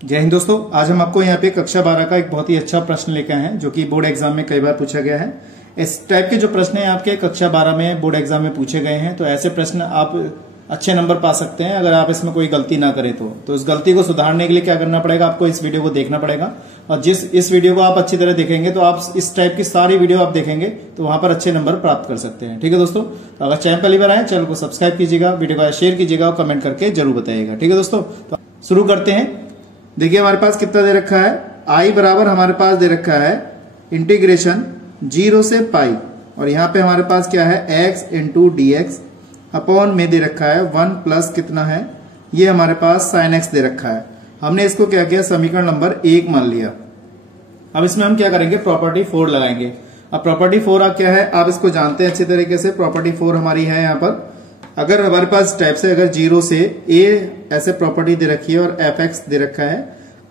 जय हिंद दोस्तों, आज हम आपको यहाँ पे कक्षा 12 का एक बहुत ही अच्छा प्रश्न लेकर आए हैं जो कि बोर्ड एग्जाम में कई बार पूछा गया है। इस टाइप के जो प्रश्न हैं आपके कक्षा 12 में बोर्ड एग्जाम में पूछे गए हैं, तो ऐसे प्रश्न आप अच्छे नंबर पा सकते हैं अगर आप इसमें कोई गलती ना करें तो इस गलती को सुधारने के लिए क्या करना पड़ेगा, आपको इस वीडियो को देखना पड़ेगा। और इस वीडियो को आप अच्छी तरह देखेंगे तो आप इस टाइप की सारी वीडियो आप देखेंगे तो वहां पर अच्छे नंबर प्राप्त कर सकते हैं। ठीक है दोस्तों, तो अगर चैनल पहली बार आए चैनल को सब्सक्राइब कीजिएगा, वीडियो को शेयर कीजिएगा और कमेंट करके जरूर बताइएगा। ठीक है दोस्तों, तो शुरू करते हैं। देखिए हमारे पास कितना दे रखा है, आई बराबर हमारे पास दे रखा है इंटीग्रेशन 0 से पाई, और यहाँ पे हमारे पास क्या है x into D x upon में दे रखा है 1 प्लस कितना है, ये हमारे पास sin x दे रखा है। हमने इसको क्या किया, समीकरण नंबर 1 मान लिया। अब इसमें हम क्या करेंगे, प्रॉपर्टी 4 लगाएंगे। अब प्रॉपर्टी 4 आप क्या है, आप इसको जानते हैं अच्छी तरीके से। प्रॉपर्टी 4 हमारी है यहाँ पर, अगर हमारे पास टाइप से अगर 0 से a ऐसे प्रॉपर्टी दे रखी है और fx दे रखा है,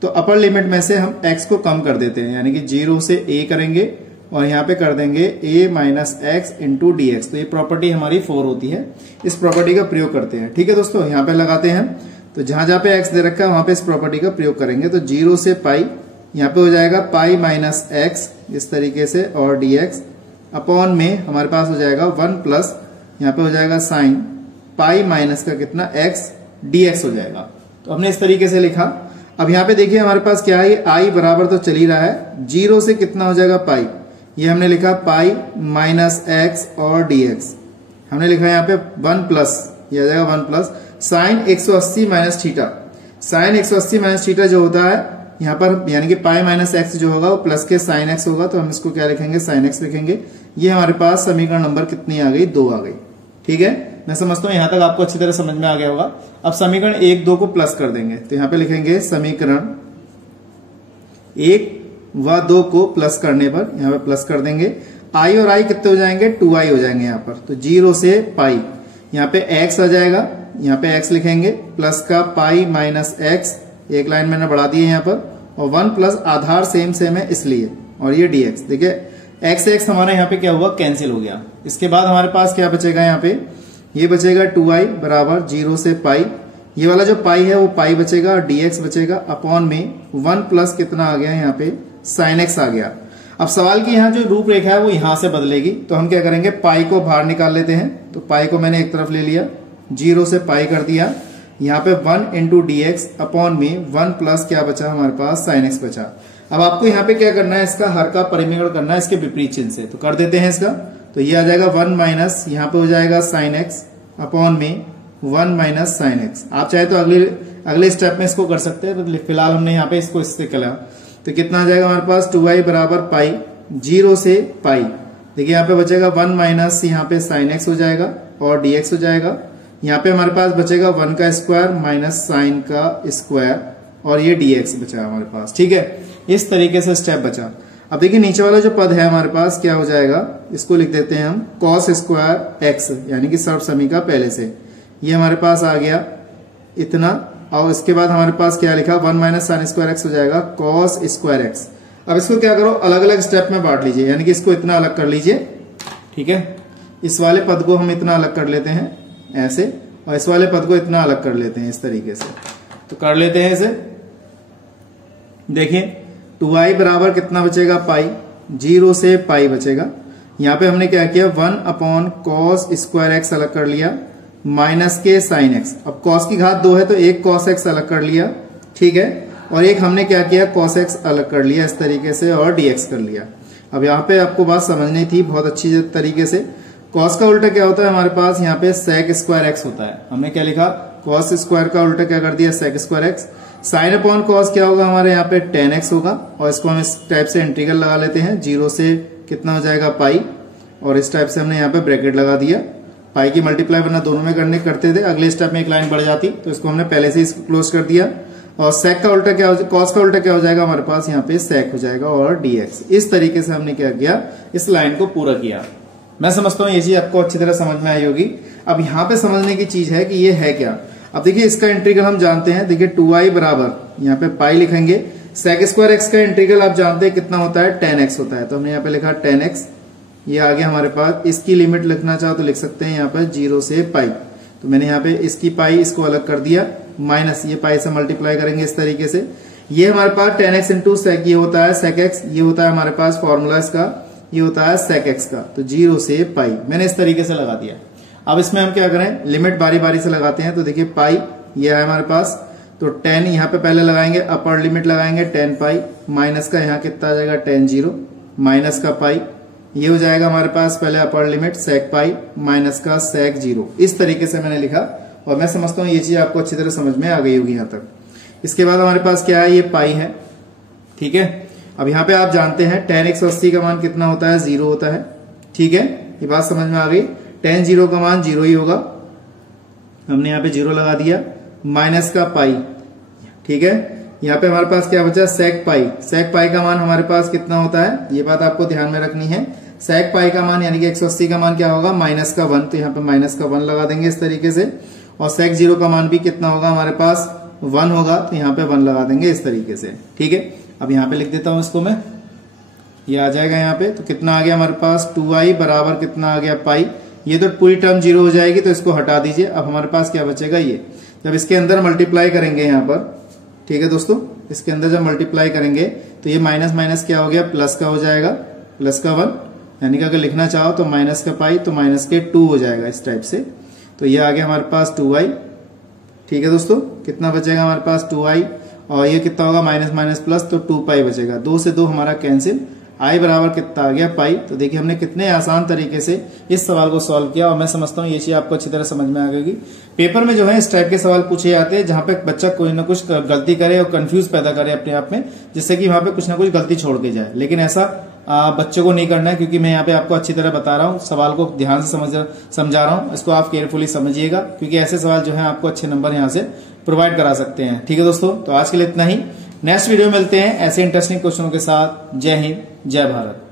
तो अपर लिमिट में से हम x को कम कर देते हैं, यानी कि 0 से a करेंगे और यहाँ पे कर देंगे a minus x into D x. तो ये प्रॉपर्टी हमारी 4 होती है, इस प्रॉपर्टी का प्रयोग करते हैं। ठीक है दोस्तों, यहाँ पे लगाते हैं, तो जहां जहां पे x दे रखा है वहां पे इस प्रॉपर्टी का प्रयोग करेंगे। तो 0 से पाई, यहाँ पे हो जाएगा पाई माइनस एक्स इस तरीके से, और डी एक्स अपॉन में हमारे पास हो जाएगा 1 प्लस, यहाँ पे हो जाएगा साइन पाई माइनस का कितना x dx हो जाएगा। तो हमने इस तरीके से लिखा। अब यहाँ पे देखिए हमारे पास क्या है, आई बराबर तो चल ही रहा है, 0 से कितना हो जाएगा पाई, ये हमने लिखा पाई माइनस एक्स और dx। हमने लिखा यहाँ पे 1 प्लस, ये आ जाएगा 1 plus sine 180 minus theta. Sine 180 minus theta जो होता है यहाँ पर, यानी कि पाई माइनस एक्स जो होगा वो प्लस के साइन एक्स होगा, तो हम इसको क्या लिखेंगे, साइन एक्स लिखेंगे। ये हमारे पास समीकरण नंबर कितनी आ गई, 2 आ गई। ठीक है, मैं समझता हूं यहां तक आपको अच्छी तरह समझ में आ गया होगा। अब समीकरण 1 2 को प्लस कर देंगे, तो यहां पे लिखेंगे समीकरण 1 व 2 को प्लस करने पर यहां पे प्लस कर देंगे। आई और आई कितने हो जाएंगे, 2i हो जाएंगे यहाँ पर। तो 0 से पाई, यहाँ पे x आ जाएगा, यहाँ पे x लिखेंगे प्लस का पाई माइनस एक्स, एक लाइन मैंने बढ़ा दी है यहाँ पर, और 1 प्लस आधार सेम है इसलिए, और ये dx। देखिये x x हमारा यहाँ पे क्या हुआ, कैंसिल हो गया। इसके बाद हमारे पास क्या बचेगा, यहाँ पे ये बचेगा 2i बराबर 0 से पाई, ये वाला जो पाई है वो पाई बचेगा और dx बचेगा अपॉन में 1 प्लस कितना आ गया यहाँ पे, साइन x आ गया। अब सवाल की यहाँ जो रूपरेखा है वो यहां से बदलेगी, तो हम क्या करेंगे, पाई को बाहर निकाल लेते हैं। तो पाई को मैंने एक तरफ ले लिया, 0 से पाई कर दिया, यहाँ पे 1 इंटू डी एक्स अपॉन में 1 प्लस क्या बचा हमारे पास, साइन x बचा। अब आपको यहाँ पे क्या करना है, इसका हर का परिमेय करना है इसके विपरीत चिन्ह से, तो कर देते हैं इसका। तो ये आ जाएगा 1 माइनस, यहाँ पे हो जाएगा साइन एक्स अपॉन में 1 माइनस साइन एक्स। आप चाहे तो अगले स्टेप में इसको कर सकते हैं, तो फिलहाल हमने यहाँ पे इसको इससे करा। तो कितना आ जाएगा हमारे पास, 2i बराबर पाई 0 से पाई। देखिए यहाँ पे बचेगा 1 माइनस, यहाँ पे साइन एक्स हो जाएगा और dx हो जाएगा। यहाँ पे हमारे पास बचेगा 1 का स्क्वायर माइनस साइन का स्क्वायर, और ये dx बचा हमारे पास। ठीक है, इस तरीके से स्टेप बचा। अब देखिए नीचे वाला जो पद है हमारे पास क्या हो जाएगा, इसको लिख देते हैं हम cos स्क्वायर x, यानी कि सर्व समीकरण पहले से, ये हमारे पास आ गया इतना। और इसके बाद हमारे पास क्या लिखा, 1 माइनस साइन स्क्वायर एक्स हो जाएगा cos स्क्वायर एक्स। अब इसको क्या करो, अलग अलग स्टेप में बांट लीजिए, यानी कि इसको इतना अलग कर लीजिए। ठीक है, इस वाले पद को हम इतना अलग कर लेते हैं ऐसे, और इस वाले पद को इतना अलग कर लेते हैं इस तरीके से। तो कर लेते हैं इसे। देखिए 2i बराबर कितना बचेगा, पाई, 0 से पाई बचेगा। यहाँ पे हमने क्या किया, 1 अपॉन cos स्क्वायर एक्स अलग कर लिया माइनस के साइन एक्स। अब cos की घात 2 है तो एक cos x अलग कर लिया, ठीक है, और एक हमने क्या किया, cos x अलग कर लिया इस तरीके से, और dx कर लिया। अब यहाँ पे आपको बात समझनी थी बहुत अच्छी तरीके से। cos का उल्टा क्या होता है हमारे पास, यहाँ पे sec स्क्वायर x होता है। हमने क्या लिखा, cos स्क्वायर का उल्टा क्या कर दिया, sec square x। Sine upon cos क्या होगा हमारे यहाँ पे, tan x होगा, और इसको हम इस टाइप से इंटीग्रल लगा लेते हैं। 0 से कितना हो जाएगा, पाई, और इस टाइप से हमने यहाँ पे ब्रैकेट लगा दिया। पाई की मल्टीप्लाई वरना दोनों में करते थे, अगले स्टेप में एक लाइन बढ़ जाती, तो इसको हमने पहले से इसको क्लोज कर दिया। और sec का उल्टा क्या हो, cos का उल्टा क्या हो जाएगा हमारे पास, यहाँ पे sec हो जाएगा और dx। इस तरीके से हमने क्या किया, इस लाइन को पूरा किया। मैं समझता हूँ ये चीज आपको अच्छी तरह समझ में आई होगी। अब यहाँ पे समझने की चीज है कि ये है क्या। अब देखिए इसका इंटीग्रल हम जानते हैं, देखिए 2i बराबर यहाँ पे पाई लिखेंगे, sec स्क्वायर एक्स का इंटीग्रल आप जानते हैं कितना होता है, tan x होता है। तो हमने यहाँ पे लिखा tan x, ये आ गया हमारे पास। इसकी लिमिट लिखना चाहो तो लिख सकते हैं यहाँ पर 0 से पाई। तो मैंने यहाँ पे इसकी पाई इसको अलग कर दिया, माइनस ये पाई से मल्टीप्लाई करेंगे इस तरीके से। ये हमारे पास 10x इंटू सेक ये होता है सेक एक्स, ये होता है हमारे पास फॉर्मूला इसका, ये होता है सेक एक्स का। तो 0 से पाई मैंने इस तरीके से लगा दिया। अब इसमें हम क्या करें, लिमिट बारी बारी से लगाते हैं। तो देखिए पाई ये है हमारे पास, तो 10 यहाँ पे पहले लगाएंगे, अपर लिमिट लगाएंगे 10 पाई, माइनस का यहाँ कितना आ जाएगा 10 0, माइनस का पाई, ये हो जाएगा हमारे पास पहले अपर लिमिट सेक पाई माइनस का सेक 0। इस तरीके से मैंने लिखा और मैं समझता हूँ ये चीज आपको अच्छी तरह समझ में आ गई होगी यहाँ तक। इसके बाद हमारे पास क्या है, ये पाई है, ठीक है। अब यहाँ पे आप जानते हैं tan 180 का मान कितना होता है, 0 होता है, ठीक है। ये बात समझ में आ गई। tan 0 का मान 0 ही होगा, हमने यहाँ पे 0 लगा दिया, माइनस का पाई, ठीक है। यहाँ पे हमारे पास क्या बचा, सेक पाई। सेक पाई का मान हमारे पास कितना होता है, ये बात आपको ध्यान में रखनी है। सेक पाई का मान यानी कि 180 का मान क्या होगा, माइनस का 1, तो यहाँ पे माइनस का 1 लगा देंगे इस तरीके से। और सेक 0 का मान भी कितना होगा हमारे पास, 1 होगा, तो यहाँ पे 1 लगा देंगे इस तरीके से, ठीक है। अब यहाँ पे लिख देता हूं इसको मैं, ये आ जाएगा यहाँ पे। तो कितना आ गया हमारे पास, 2i बराबर कितना आ गया पाई। ये तो पूरी टर्म 0 हो जाएगी, तो इसको हटा दीजिए। अब हमारे पास क्या बचेगा, ये जब इसके अंदर मल्टीप्लाई करेंगे यहाँ पर, ठीक है दोस्तों, इसके अंदर जब मल्टीप्लाई करेंगे तो ये माइनस माइनस क्या हो गया, प्लस का हो जाएगा, प्लस का 1, यानी कि अगर लिखना चाहो तो माइनस का पाई तो माइनस के 2 हो जाएगा इस टाइप से। तो ये आ गया हमारे पास 2i, ठीक है दोस्तों। कितना बचेगा हमारे पास 2i, और ये कितना होगा माइनस माइनस प्लस, तो 2 पाई बचेगा। 2 से 2 हमारा कैंसिल, आई बराबर कितना आ गया पाई। तो देखिए हमने कितने आसान तरीके से इस सवाल को सॉल्व किया, और मैं समझता हूँ ये चीज आपको अच्छी तरह समझ में आ गई। पेपर में जो है इस टाइप के सवाल पूछे जाते हैं जहां पे बच्चा कोई ना कुछ गलती करे और कंफ्यूज पैदा करे अपने आप में, जिससे कि वहां पे कुछ ना कुछ गलती छोड़ के जाए। लेकिन ऐसा बच्चों को नहीं करना है, क्योंकि मैं यहाँ पे आपको अच्छी तरह बता रहा हूँ, सवाल को ध्यान से समझा रहा हूँ। इसको आप केयरफुली समझिएगा, क्योंकि ऐसे सवाल जो है आपको अच्छे नंबर यहाँ से प्रोवाइड करा सकते हैं, ठीक है दोस्तों। तो आज के लिए इतना ही, नेक्स्ट वीडियो मिलते हैं ऐसे इंटरेस्टिंग क्वेश्चनों के साथ। जय हिंद, जय भारत।